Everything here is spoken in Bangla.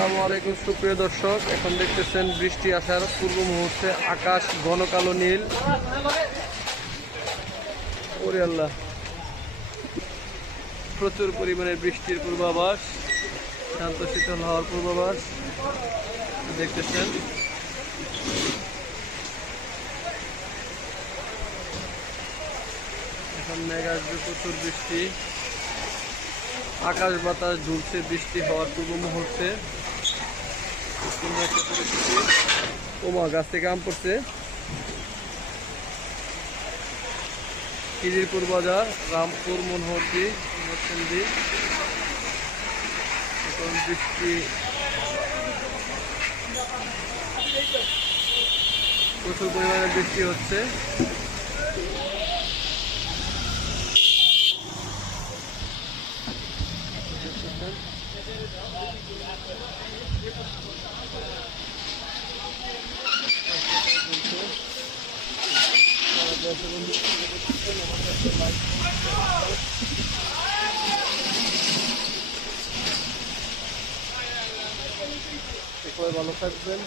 আসসালামু আলাইকুম সুপ্রিয় দর্শক, এখন দেখতেছেন বৃষ্টি আসার পূর্ব মুহূর্তে আকাশ ঘন কালো নীল। ওরে আল্লাহ, প্রচুর পরিমাণে বৃষ্টির পূর্বাভাস, শান্ত শীতল হওয়ার পূর্বাভাস দেখতেছেন। এখন মেঘ আসবে, প্রচুর বৃষ্টি, আকাশ বাতাস ঝুলছে বৃষ্টি হওয়ার পূর্ব মুহূর্তে। সুন্দর একটা পরিস্থিতি। ওমা, গাছ থেকে আম পড়ছে। খিদিরপুর বাজার, রামপুর, মনোহরদি, নরসিংদী। এখন বৃষ্টি, প্রচুর পরিমাণে বৃষ্টি হচ্ছে। সবাই ভালো থাকবেন।